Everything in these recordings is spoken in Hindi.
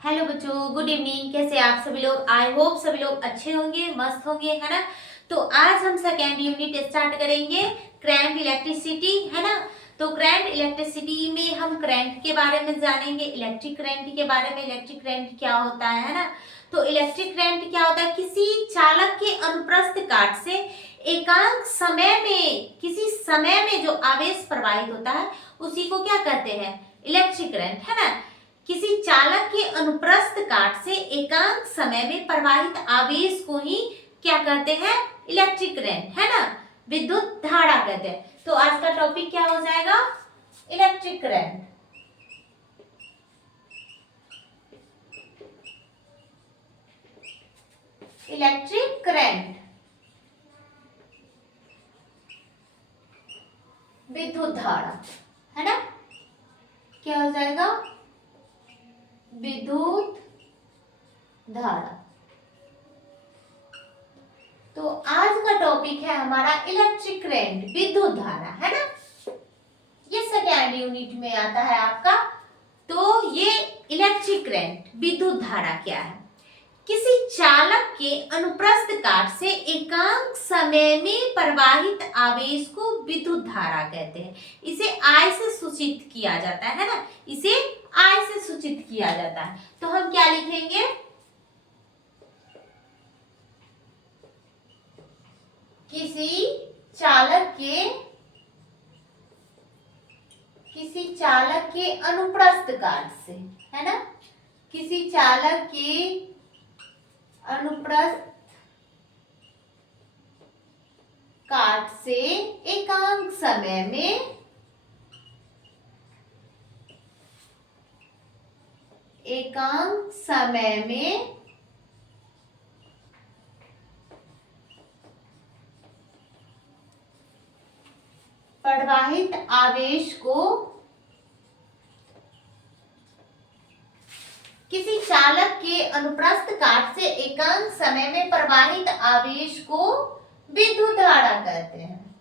हेलो बच्चों, गुड इवनिंग। कैसे आप सभी लोग? आई होप सभी लोग अच्छे होंगे, मस्त होंगे, है ना। तो आज हम सेकेंड यूनिट स्टार्ट करेंगे, करंट इलेक्ट्रिसिटी, है ना। तो करंट इलेक्ट्रिसिटी में हम करंट के बारे में जानेंगे, इलेक्ट्रिक करंट के बारे में। इलेक्ट्रिक करंट क्या होता है ना। तो इलेक्ट्रिक करंट क्या होता है? किसी चालक के अनुप्रस्थ काट से एकांक समय में, किसी समय में जो आवेश प्रवाहित होता है उसी को क्या कहते हैं? इलेक्ट्रिक करंट, है ना। किसी चालक के अनुप्रस्थ काट से एकांक समय में प्रवाहित आवेश को ही क्या कहते हैं? इलेक्ट्रिक करंट, है ना। विद्युत धारा कहते हैं। तो आज का टॉपिक क्या हो जाएगा? Electric current. इलेक्ट्रिक करंट, विद्युत धारा, है ना। क्या हो जाएगा? विद्युत धारा। तो आज का टॉपिक है हमारा इलेक्ट्रिक करंट, विद्युत धारा, है ना। ये सेकेंड यूनिट में आता है आपका। तो ये इलेक्ट्रिक करंट, विद्युत धारा क्या है? किसी चालक के अनुप्रस्थ काट से एकांक समय में प्रवाहित आवेश को विद्युत धारा कहते हैं। इसे I से सूचित किया जाता है ना। इसे I से सूचित किया जाता है। तो हम क्या लिखेंगे? किसी चालक के अनुप्रस्थ काट से, है ना। किसी चालक के अनुप्रस्थ काट से एकांक समय में प्रवाहित आवेश को, किसी चालक के अनुप्रस्थ काट से एकांक समय में प्रवाहित आवेश को विद्युत धारा कहते हैं।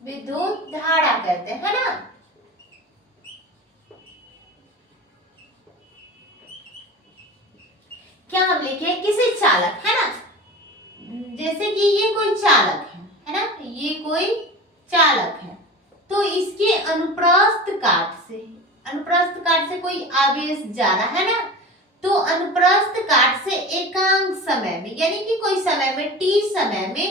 विद्युत धारा कहते हैं, है ना। क्या हम लिखे? किसी चालक, है ना। जैसे कि ये कोई चालक है ना। ये कोई चालक है। तो इसके अनुप्रस्थ काट से कोई आवेश जा रहा है ना। तो अनुप्रस्थ काट से एकांक समय में, यानी कि कोई समय में, टी समय में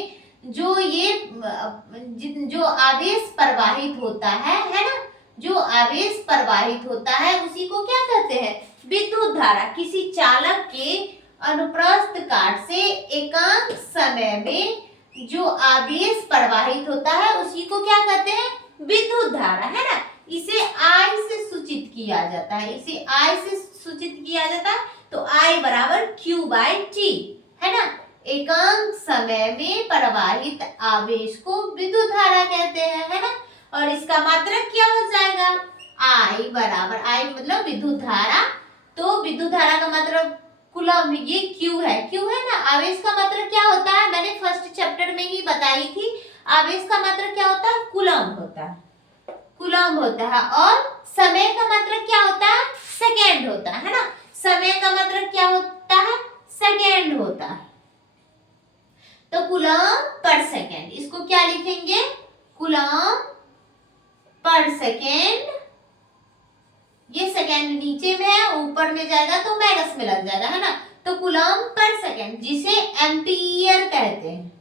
जो आवेश प्रवाहित होता है ना। जो आवेश प्रवाहित होता है उसी को क्या कहते हैं? विद्युत धारा। किसी चालक के अनुप्रस्थ काट से एकांक समय में जो आवेश प्रवाहित होता है उसी को क्या कहते हैं? विद्युत धारा, है ना। इसे I से सूचित किया जाता है। इसे I से सूचित किया जाता है। तो I बराबर Q/T, है ना। एकांक समय में प्रवाहित आवेश को विद्युत धारा कहते हैं, है ना। और इसका मात्रक क्या हो जाएगा? I बराबर, I मतलब विद्युत धारा। तो विद्युत धारा का मतलब कूलम, ये Q है, Q है ना। आवेश का मात्रक क्या होता है? मैंने फर्स्ट चैप्टर में ही बताई थी। आवेश का मात्रक क्या होता है? कूलम होता है। कूलम होता है। और समय का मात्रक क्या होता है? सेकेंड होता है ना। समय का मात्रक क्या होता है? सेकेंड होता है। तो कूलम पर सेकेंड, इसको क्या लिखेंगे? Coulomb per second. ये सेकेंड नीचे में है, ऊपर में जाएगा तो माइनस में लग जाएगा, है ना। तो कूलम पर सेकेंड, जिसे एम्पीयर कहते हैं,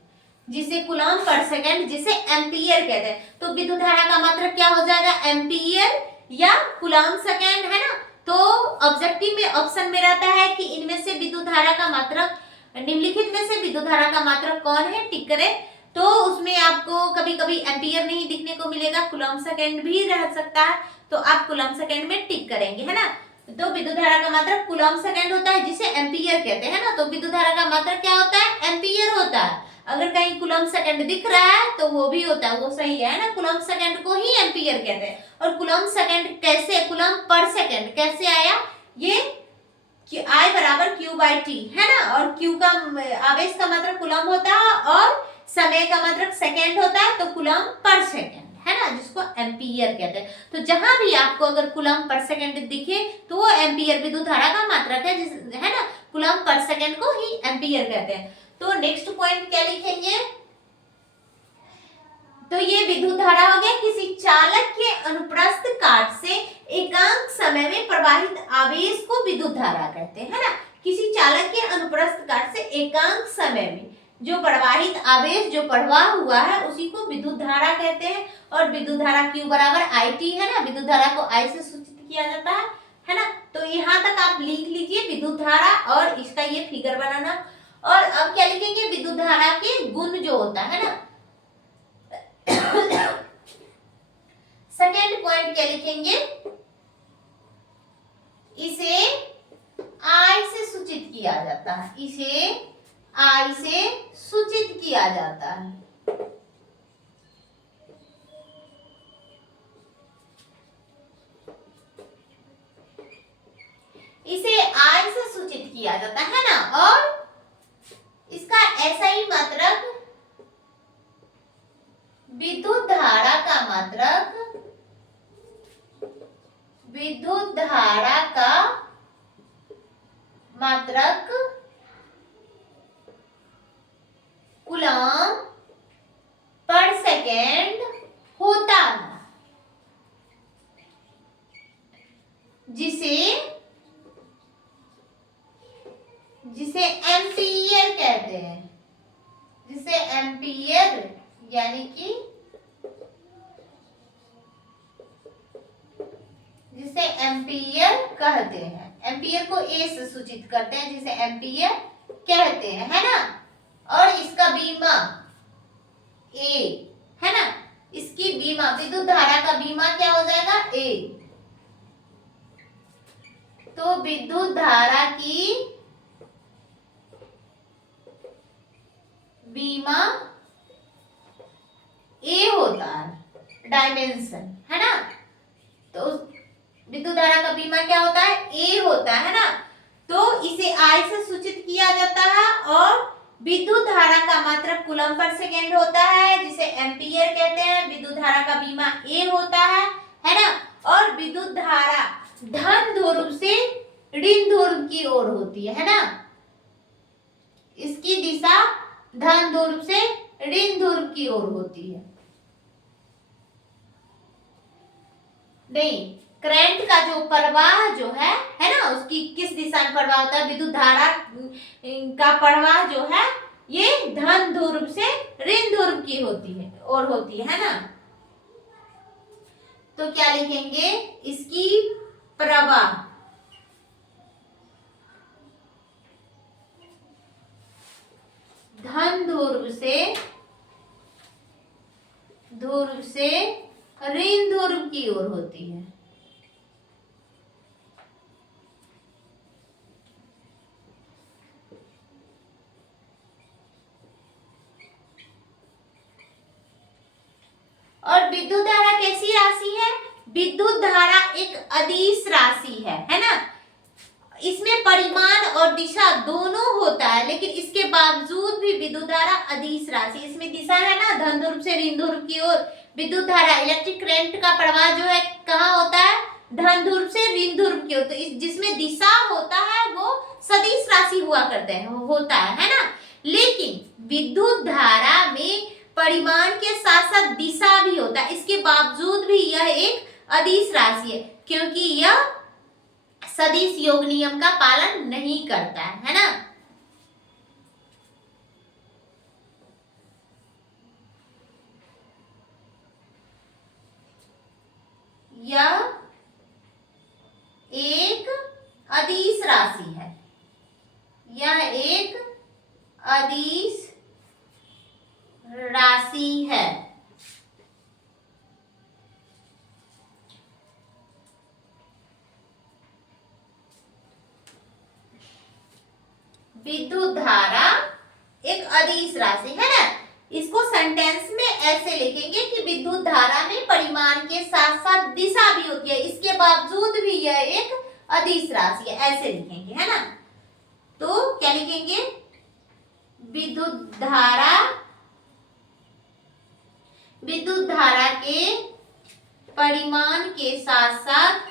जिसे कूलम पर सेकेंड, जिसे एम्पीयर कहते हैं। तो विद्युत धारा का मात्रक क्या हो जाएगा? एम्पीयर या कूलम सेकेंड, है ना। तो ऑब्जेक्टिव में ऑप्शन में रहता है कि इनमें से विद्युत धारा का मात्रक, निम्नलिखित में से विद्युत धारा का मात्रक कौन है? टिक करें। तो उसमें आपको कभी कभी एम्पीयर नहीं दिखने को मिलेगा, कूलम सेकेंड भी रह सकता है। तो आप कूलम सेकेंड में टिक करेंगे, है ना। तो विद्युत धारा का मात्रक कूलम सेकेंड होता है, जिसे एम्पीयर कहते हैं ना। तो विद्युत धारा का मात्रक क्या होता है? एम्पीयर होता है। अगर कहीं कूलम सेकेंड दिख रहा है तो वो भी होता है, वो सही है ना। कूलम सेकेंड को ही एम्पीयर कहते हैं। और कूलम सेकेंड कैसे, कूलम पर सेकेंड कैसे आया? ये I बराबर Q/T, है ना। और Q का आवेश का मात्रक कूलम होता है और समय का मात्रक सेकेंड होता है। तो कूलम पर सेकेंड, है ना, जिसको एम्पियर कहते हैं। तो जहां भी आपको अगर कूलम पर सेकंड दिखे तो वो एम्पियर विद्युत धारा का मात्रक है, है ना, कूलम पर सेकंड को ही एम्पियर कहते हैं। तो नेक्स्ट पॉइंट क्या लिखेंगे, तो ये विद्युत धारा हो गया किसी चालक के अनुप्रस्थ काट से एकांक समय में प्रवाहित आवेश को विद्युत धारा कहते हैं, है ना। किसी चालक के अनुप्रस्थ काट से एकांक समय में जो प्रवाहित आवेश जो प्रवाह हुआ है उसी को विद्युत धारा कहते हैं। और विद्युत धारा Q बराबर IT है ना, विद्युत धारा को I से सूचित किया जाता है ना। तो यहाँ तक आप लिख लीजिए विद्युत धारा और इसका ये फिगर बनाना। और अब क्या लिखेंगे, विद्युत धारा के गुण जो होता है ना, सेकेंड पॉइंट क्या लिखेंगे, इसे I से सूचित किया जाता है, इसे I से सूचित किया जाता है। इसे I से सूचित किया जाता है ना। और इसका ऐसा ही मात्रक विद्युत धारा का मात्रक, विद्युत धारा का मात्रक कूलम पर सेकेंड होता है, जिसे जिसे एम्पियर कहते हैं, जिसे एम्पियर यानी कि जिसे एम्पियर कहते हैं। एम्पियर को ए से सूचित करते हैं, जिसे एम्पियर कहते हैं, है ना। और इसका बीमा ए है ना, इसकी बीमा विद्युत धारा का बीमा क्या हो जाएगा, ए। तो विद्युत धारा की बीमा ए होता है, डायमेंशन, है ना। तो विद्युत धारा का बीमा क्या होता है, ए होता है ना। तो इसे I से सूचित किया जाता है। और विद्युत धारा का मात्रक कूलम पर सेकेंड होता है, जिसे एम्पियर कहते हैं। विद्युत धारा का बीमा ए होता है ना। और विद्युत धारा धन ध्रुव से ऋण ध्रुव की ओर होती है ना। इसकी दिशा धन ध्रुव से ऋण ध्रुव की ओर होती है। नहीं, करंट का जो प्रवाह जो है ना, उसकी किस दिशा में प्रवाह होता है, विद्युत धारा का प्रवाह जो है ये धन ध्रुव से ऋण ध्रुव की होती है और होती है ना। तो क्या लिखेंगे, इसकी प्रवाह धन ध्रुव से ऋण ध्रुव की ओर होती है। और विद्युत धारा कैसी राशि है, विद्युत धारा एक अदिश राशि है ना। इसमें परिमाण और दिशा दोनों होता है, लेकिन इसके बावजूद भी विद्युत धारा अदिश राशि, इसमें दिशा है ना धन ध्रुव से ऋण ध्रुव की ओर। विद्युत धारा इलेक्ट्रिक करंट का प्रवाह जो है कहाँ होता है, धन ध्रुव से ऋण ध्रुव की ओर। तो इस जिसमें दिशा होता है वो सदिश राशि हुआ करते हैं, होता है ना। लेकिन विद्युत धारा में परिमाण के साथ साथ दिशा भी होता है, इसके बावजूद भी यह एक अदिश राशि है, क्योंकि यह सदिश योग नियम का पालन नहीं करता है ना। यह एक अदिश राशि है, यह एक अदिश राशि है। विद्युत धारा एक अदिश राशि है ना। इसको सेंटेंस में ऐसे लिखेंगे कि विद्युत धारा में परिमाण के साथ साथ दिशा भी होती है, इसके बावजूद भी यह एक अदिश राशि है, ऐसे लिखेंगे, है ना। तो क्या लिखेंगे, विद्युत धारा विद्युत धारा के परिमाण के साथ साथ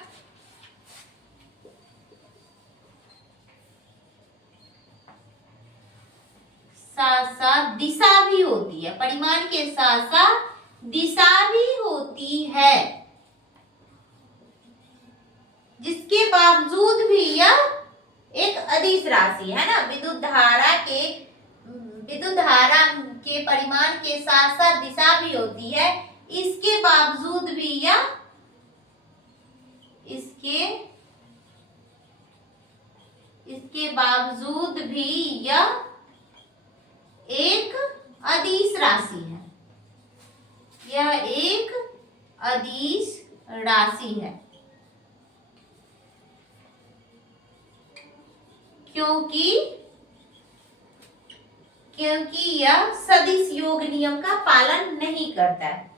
दिशा भी होती है, परिमाण के साथ साथ दिशा भी होती है, जिसके बावजूद भी यह एक अदिश राशि है ना। विद्युत धारा के परिमाण के साथ साथ दिशा भी होती है, इसके बावजूद भी यह एक अदिश राशि है, यह एक अदिश राशि है, क्योंकि यह सदिश योग नियम का पालन नहीं करता है,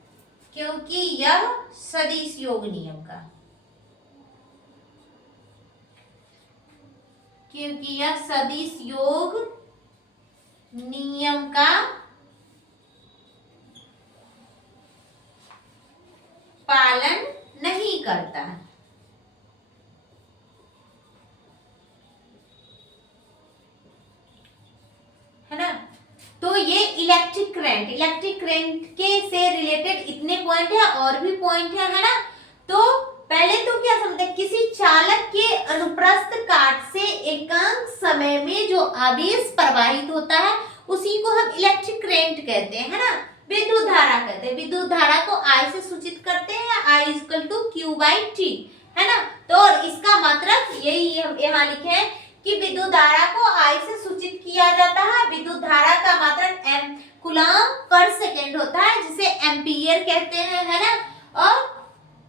क्योंकि यह सदिश योग नियम का पालन नहीं करता है। है ना। तो ये इलेक्ट्रिक करंट के से रिलेटेड इतने पॉइंट है, और भी पॉइंट है ना। तो पहले तो क्या समझते हैं, किसी चालक के अनुप्रस्थ काट से एकांक समय में जो आवेश प्रवाहित होता है उसी को हम इलेक्ट्रिक करंट कहते हैं, है ना। विद्युत धारा कहते हैं, विद्युत धारा को I से सूचित करते हैं, I = Q/T, है ना। तो इसका मतलब यही हम यहाँ लिखे हैं कि विद्युत धारा को I से सूचित किया जाता है। विद्युत धारा का मात्रक कूलम्ब पर सेकेंड होता है, जिसे एम्पीयर कहते हैं, है ना। और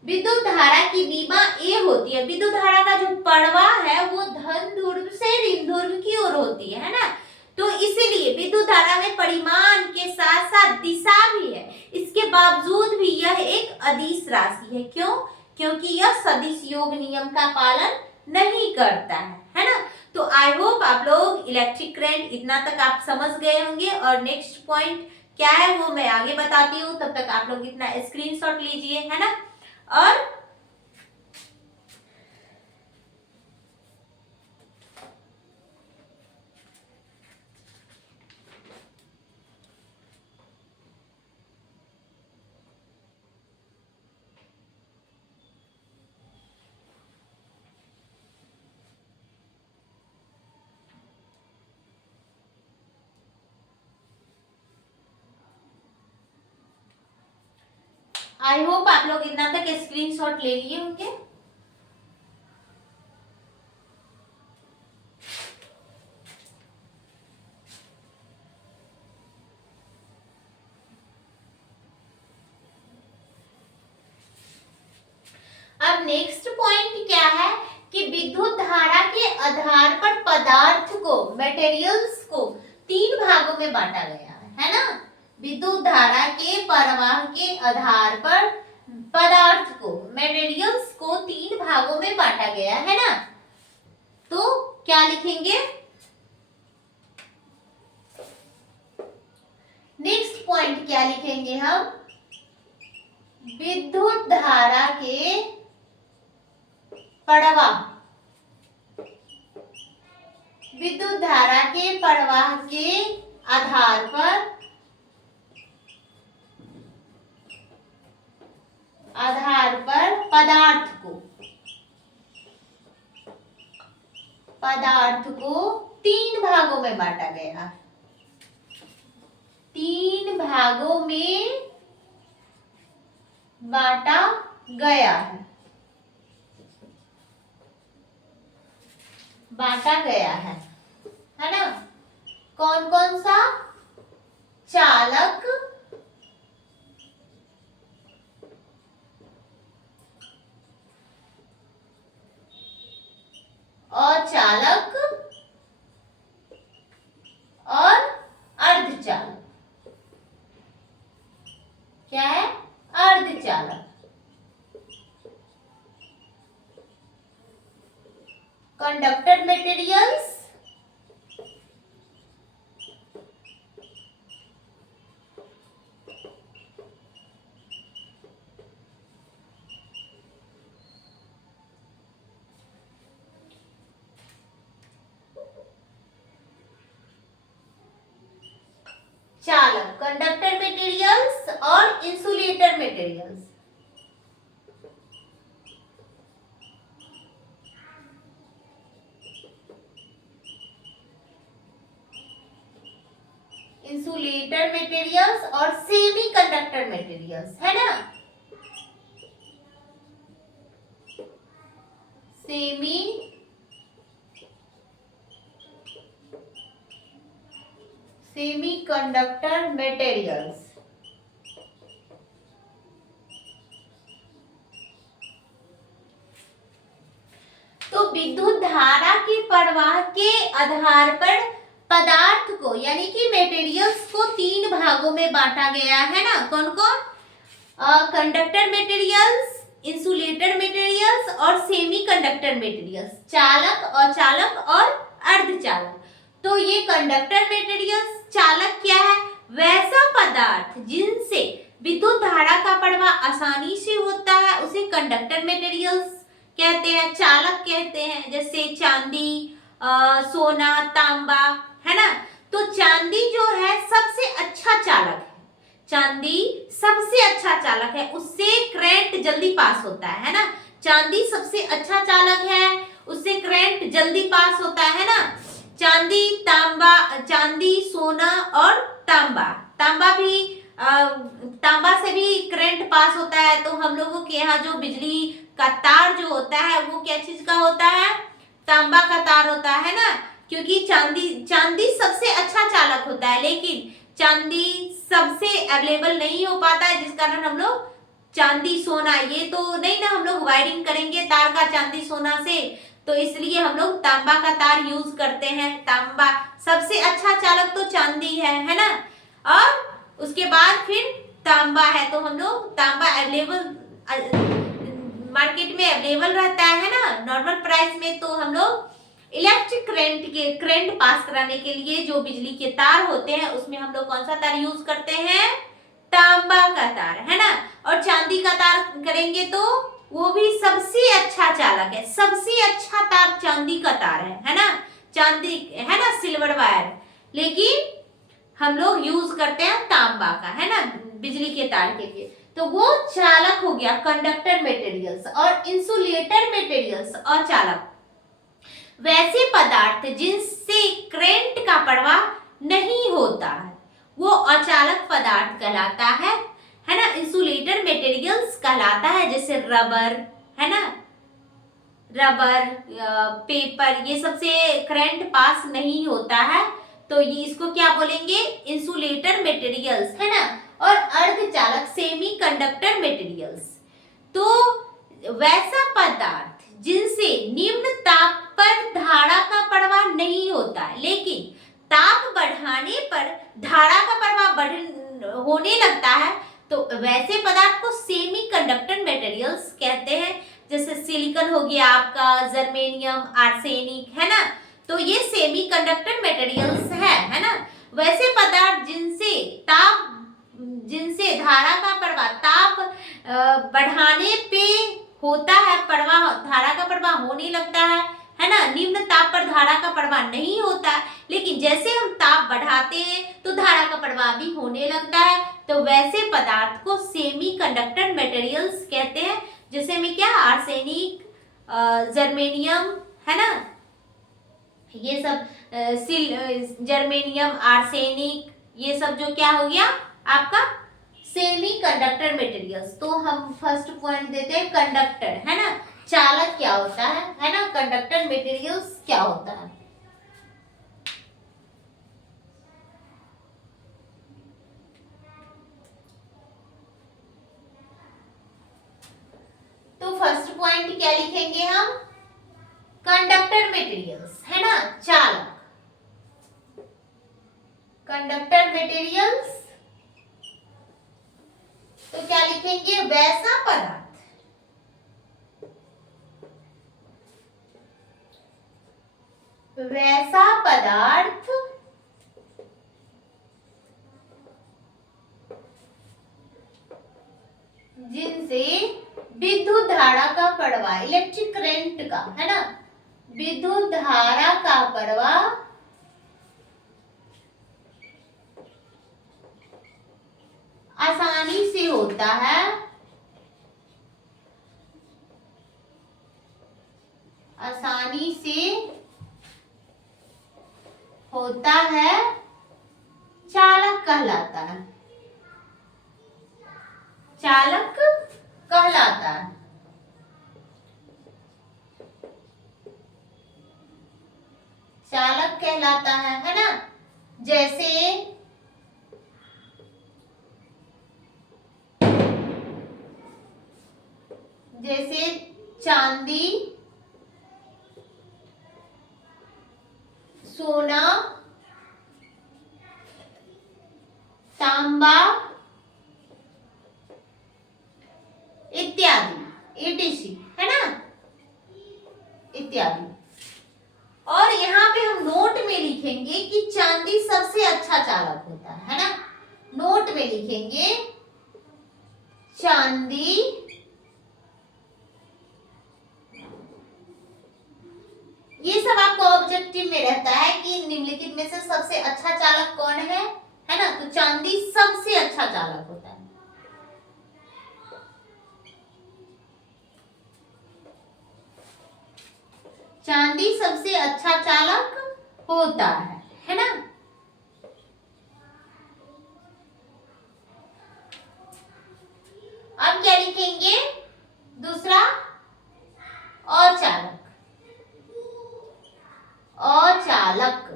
विद्युत धारा की विमा A होती है। विद्युत धारा का जो प्रवाह है वो धन ध्रुव से ऋण ध्रुव की ओर होती है ना। तो इसीलिए विद्युत धारा में परिमाण के साथ साथ दिशा भी है, इसके बावजूद भी यह एक अदिश राशि है। क्यों? क्योंकि यह सदिश योग नियम का पालन नहीं करता है ना। तो आई होप आप लोग इलेक्ट्रिक करंट इतना तक आप समझ गए होंगे, और नेक्स्ट पॉइंट क्या है वो मैं आगे बताती हूँ। तब तक आप लोग इतना स्क्रीनशॉट लीजिए, है ना। और आई होप आप लोग इतना तक स्क्रीनशॉट ले लिए होंगे। अब नेक्स्ट पॉइंट क्या है कि विद्युत धारा के आधार पर पदार्थ को, मटेरियल्स को 3 भागों में बांटा गया है ना। विद्युत धारा के प्रवाह के आधार पर पदार्थ को, मटेरियल्स को 3 भागों में बांटा गया है ना। तो क्या लिखेंगे? नेक्स्ट पॉइंट क्या लिखेंगे हम? विद्युत धारा के प्रवाह, विद्युत धारा के प्रवाह के आधार पर पदार्थ को 3 भागों में बांटा गया, 3 भागों में बांटा गया है ना। कौन कौन सा? चालक, अचालक और अर्धचालक। क्या है? अर्धचालक। Conductor materials, materials. Insulator materials और सेमी कंडक्टर मटेरियल्स, है ना। Semi conductor materials. तो विद्युत धारा के प्रवाह के आधार पर पदार्थ को यानी कि मटेरियल्स को 3 भागों में बांटा गया है ना। कौन कौन? कंडक्टर मटेरियल्स, इंसुलेटर मटेरियल्स और सेमी कंडक्टर मटेरियल्स, चालक, अचालक और अर्धचालक। तो ये कंडक्टर मटेरियल्स, चालक क्या है? वैसा पदार्थ जिनसे विद्युत धारा का प्रवाह आसानी से होता है उसे कंडक्टर मटेरियल्स कहते हैं, चालक कहते हैं। जैसे चांदी, सोना, तांबा, है ना। तो चांदी जो है सबसे अच्छा चालक है, चांदी सबसे अच्छा चालक है, उससे करंट जल्दी पास होता है ना। चांदी सबसे अच्छा चालक है, उससे करंट जल्दी पास होता है ना। चांदी, तांबा, चांदी, सोना और तांबा, तांबा से भी करंट पास होता है। तो हम लोगों के यहाँ जो बिजली का तार जो होता है वो क्या चीज का होता है? तांबा का तार होता है ना। क्योंकि चांदी सबसे अच्छा चालक होता है, लेकिन चांदी सबसे अवेलेबल नहीं हो पाता है, जिस कारण हम लोग चांदी सोना ये तो नहीं ना हम लोग वायरिंग करेंगे तार का चांदी सोना से, तो इसलिए हम लोग तांबा का तार यूज करते हैं। तांबा सबसे अच्छा चालक तो चांदी है ना। और उसके बाद फिर तांबा है, तो हम लोग तांबा अवेलेबल मार्केट में अवेलेबल रहता है ना नॉर्मल प्राइस में। तो हम लोग इलेक्ट्रिक करंट पास कराने के लिए जो बिजली के तार होते हैं उसमें हम लोग कौन सा तार यूज करते हैं? तांबा का तार, है ना। और चांदी का तार करेंगे तो वो भी सबसे अच्छा चालक है, सबसे अच्छा तार चांदी का तार है ना। चांदी है ना सिल्वर वायर, लेकिन हम लोग यूज करते हैं तांबा का, है ना, बिजली के तार के लिए। तो वो चालक हो गया कंडक्टर मटेरियल्स। और इंसुलेटर मटेरियल्स और चालक वैसे पदार्थ जिनसे करंट का प्रवाह नहीं होता है वो अचालक पदार्थ कहलाता है ना। इंसुलेटर मटेरियल्स कहलाता है जैसे रबर, है ना, रबर, पेपर, ये सबसे करंट पास नहीं होता है, तो ये इसको क्या बोलेंगे? इंसुलेटर मटेरियल्स, है ना। और अर्धचालक सेमी कंडक्टर मटेरियल्स, तो वैसा पदार्थ जिनसे निम्न ताप पर धारा का प्रवाह नहीं होता है, लेकिन ताप बढ़ाने पर धारा का प्रवाह होने लगता है, तो वैसे पदार्थ को सेमी कंडक्टर मटेरियल्स कहते हैं। जैसे सिलिकॉन हो गया आपका, जर्मेनियम, आर्सेनिक, है ना। तो ये सेमी कंडक्टर मटेरियल्स है ना। वैसे पदार्थ जिनसे धारा का प्रवाह ताप बढ़ाने पे होता है, प्रवाह, धारा का प्रवाह होने लगता है ना। निम्न ताप पर धारा का प्रवाह नहीं होता, लेकिन जैसे हम ताप बढ़ाते हैं तो धारा का प्रवाह भी होने लगता है। तो वैसे पदार्थ को सेमी कंडक्टर मटेरियल्स कहते हैं। जैसे में क्या? आर्सेनिक, जर्मेनियम, है ना, ये सब जर्मेनियम, आर्सेनिक, ये सब जो क्या हो गया आपका सेमी कंडक्टर मटेरियल्स। तो हम फर्स्ट पॉइंट देते हैं कंडक्टर, है ना। चालक क्या होता है ना। कंडक्टर मटेरियल्स क्या होता है? तो फर्स्ट पॉइंट क्या लिखेंगे हम? कंडक्टर मटेरियल्स, है ना, चालक। कंडक्टर मटेरियल्स, तो क्या लिखेंगे? वैसा पदार्थ जिनसे विद्युत धारा का प्रवाह, इलेक्ट्रिक करंट का, है ना, विद्युत धारा का प्रवाह आसानी से होता है, आसानी से होता है, चालक कहलाता है, चालक कहलाता है। चालक कहलाता है ना। जैसे जैसे चांदी, सोना, तांबा इत्यादि, एटीसी, है ना, इत्यादि। और यहाँ पे हम नोट में लिखेंगे कि चांदी सबसे अच्छा चालक होता है ना। नोट में लिखेंगे चांदी ये सब आपको ऑब्जेक्टिव में रहता है कि निम्नलिखित में से सबसे अच्छा चालक कौन है ना। तो चांदी सबसे अच्छा चालक होता है। चांदी सबसे अच्छा चालक होता है ना। अब क्या लिखेंगे दूसरा, अचालक, अचालक,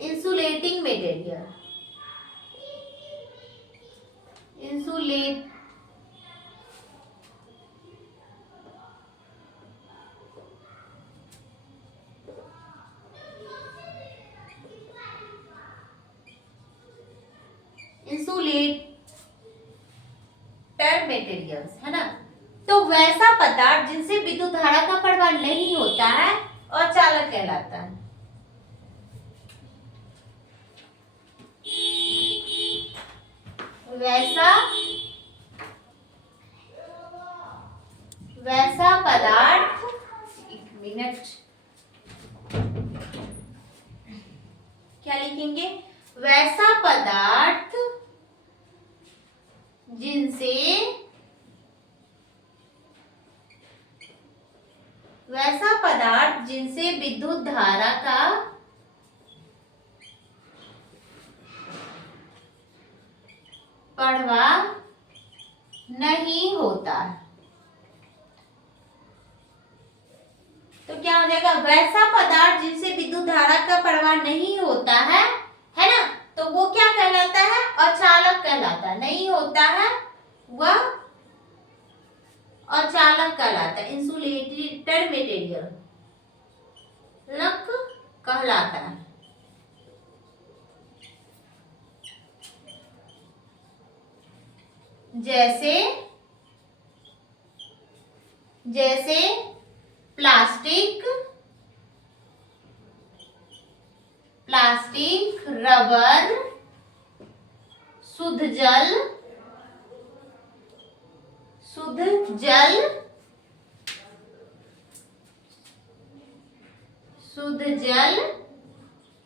insulating material, insulate insulator materials, है ना। तो वैसा पदार्थ जिनसे विद्युत धारा का प्रवाह नहीं होता है अचालक कहलाता है। वैसा पदार्थ, एक मिनट, क्या लिखेंगे, वैसा पदार्थ जिनसे विद्युत धारा का प्रवाह नहीं होता। तो क्या हो जाएगा, वैसा पदार्थ जिनसे विद्युत धारा का प्रवाह नहीं होता है ना। तो वो क्या कहलाता है, अचालक कहलाता है। नहीं होता है वह अचालक कहलाता है, इंसुलेटेड मटेरियल लक कहलाता है। जैसे प्लास्टिक, रबर, शुद्ध जल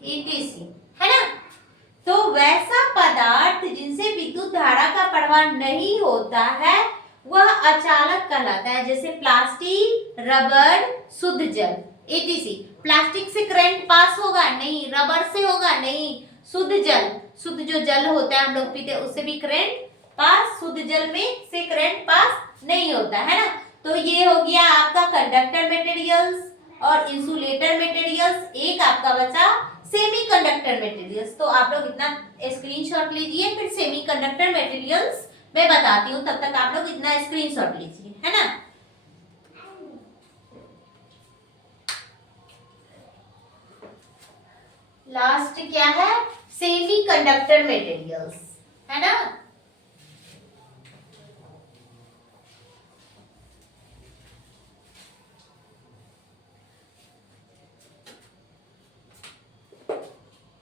ETC, है ना। तो वैसा पदार्थ जिनसे विद्युत धारा का प्रवाह नहीं होता है वह अचालक कहलाता है। जैसे प्लास्टिक, रबर, शुद्ध जल ETC। प्लास्टिक से करंट पास होगा नहीं, रबर से होगा नहीं, शुद्ध जो जल होता है हम लोग पीते हैं उससे भी करंट पास, शुद्ध जल में से करंट पास नहीं होता है ना। तो ये हो गया आपका कंडक्टर मटेरियल्स और इंसुलेटर मटेरियल्स। एक आपका बचा सेमीकंडक्टर मटेरियल्स। तो आप लोग इतना स्क्रीनशॉट लीजिए, फिर सेमीकंडक्टर मटेरियल्स मैं बताती हूँ, तब तक आप लोग इतना स्क्रीनशॉट लीजिए, है ना। लास्ट क्या है, सेमीकंडक्टर मटेरियल्स, है ना।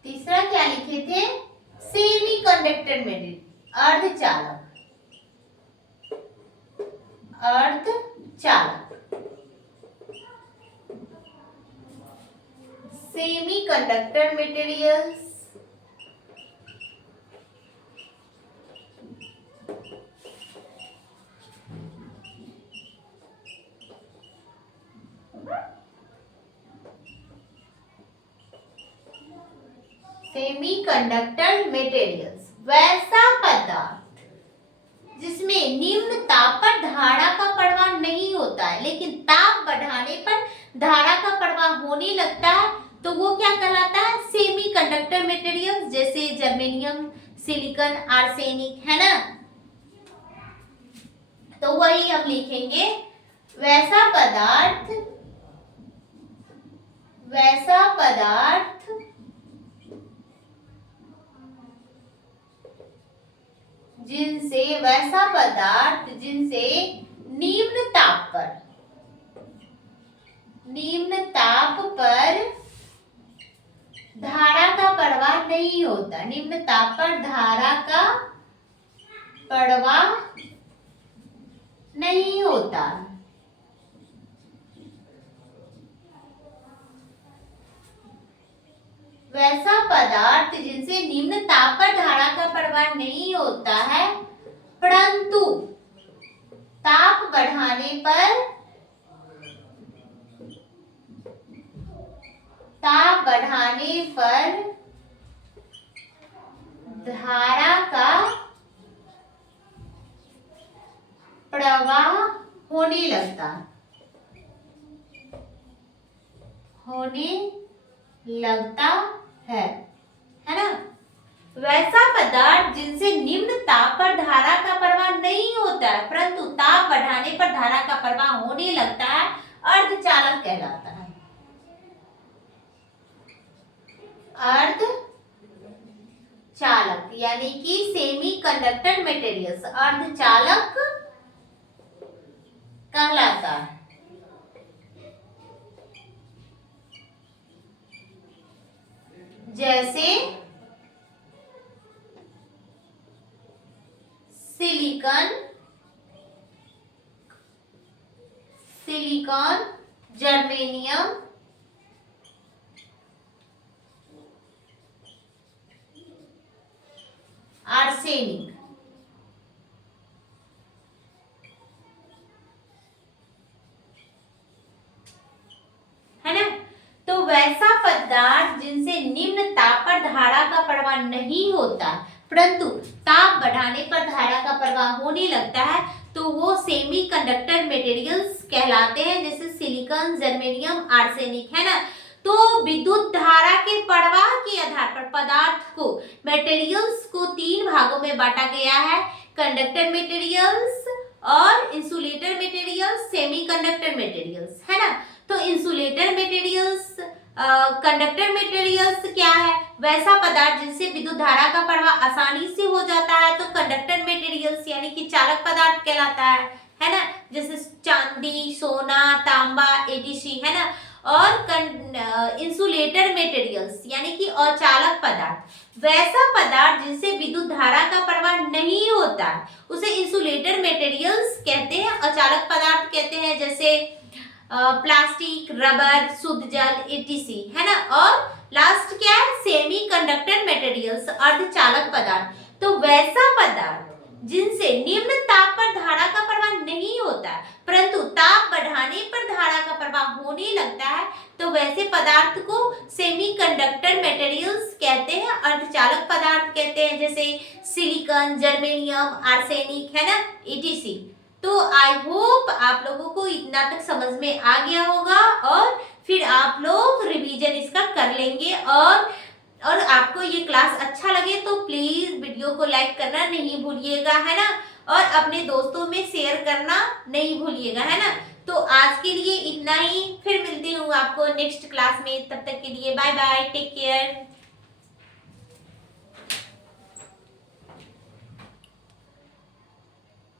तीसरा क्या लिखे थे, सेमीकंडक्टर मटेरियल, अर्धचालक, सेमीकंडक्टर मटेरियल्स सेमीकंडक्टर मटेरियल्स वैसा पदार्थ जिसमें निम्न ताप पर धारा का प्रवाह नहीं होता है लेकिन ताप बढ़ाने पर धारा का प्रवाह होने लगता है, तो वो क्या कहलाता है? सेमीकंडक्टर मटेरियल्स, जैसे जर्मेनियम, सिलिकॉन, आर्सेनिक, है ना। तो वही हम लिखेंगे, वैसा पदार्थ जिनसे निम्न ताप पर धारा का प्रवाह नहीं होता, निम्न ताप पर धारा का प्रवाह नहीं होता। वैसा पदार्थ जिनसे निम्न ताप पर धारा का प्रवाह नहीं होता है, परंतु ताप बढ़ाने पर धारा का प्रवाह होने लगता है ना। वैसा पदार्थ जिनसे निम्न ताप पर धारा का प्रवाह नहीं होता है परंतु ताप बढ़ाने पर धारा का प्रवाह होने लगता है, अर्धचालक कहलाता है। अर्धचालक यानी कि सेमीकंडक्टर मटेरियल्स अर्धचालक कहलाता है। जैसे सिलिकॉन, जर्मेनियम, आर्सेनिक, है ना। तो वैसा पदार्थ जिनसे निम्न ताप पर धारा का प्रवाह नहीं होता परंतु ताप बढ़ाने पर धारा का प्रवाह होने लगता है, तो वो सेमीकंडक्टर मटेरियल्स कहलाते हैं, जैसे सिलिकॉन, जर्मेनियम, आर्सेनिक, है ना। तो विद्युत धारा के प्रवाह के आधार पर पदार्थ को, मटेरियल्स को 3 भागों में बांटा गया है, कंडक्टर मटेरियल्स और इंसुलेटर मटेरियल्स, सेमीकंडक्टर मटेरियल्स, है ना। तो इंसुलेटर मटेरियल्स, कंडक्टर मटेरियल्स क्या है? वैसा पदार्थ जिनसे विद्युत धारा का प्रवाह आसानी से हो जाता है, तो कंडक्टर मटेरियल्स यानी कि चालक पदार्थ कहलाता है ना। जैसे चांदी, सोना, तांबा, एटीसी, है ना। और इंसुलेटर मटेरियल्स यानी कि अचालक पदार्थ, वैसा पदार्थ जिनसे विद्युत धारा का प्रवाह नहीं होता उसे इंसुलेटर मटेरियल्स कहते हैं, अचालक पदार्थ कहते हैं, जैसे प्लास्टिक, रबर, शुद्ध जल, एटीसी, है ना। और लास्ट क्या है? सेमीकंडक्टर मटेरियल्स अर्धचालक पदार्थ। तो वैसा पदार्थ जिनसे निम्न ताप पर धारा का प्रवाह नहीं होता परंतु ताप बढ़ाने पर धारा का प्रवाह होने लगता है, तो वैसे पदार्थ को सेमीकंडक्टर मटेरियल्स कहते हैं, अर्धचालक पदार्थ कहते हैं, जैसे सिलिकॉन, जर्मेनियम, आर्सेनिक, है ना, एटीसी। तो आई होप आप लोगों को इतना तक समझ में आ गया होगा और फिर आप लोग रिवीजन इसका कर लेंगे। और आपको ये क्लास अच्छा लगे तो प्लीज वीडियो को लाइक करना नहीं भूलिएगा, है ना। और अपने दोस्तों में शेयर करना नहीं भूलिएगा, है ना। तो आज के लिए इतना ही, फिर मिलती हूँ आपको नेक्स्ट क्लास में। तब तक के लिए बाय बाय, टेक केयर।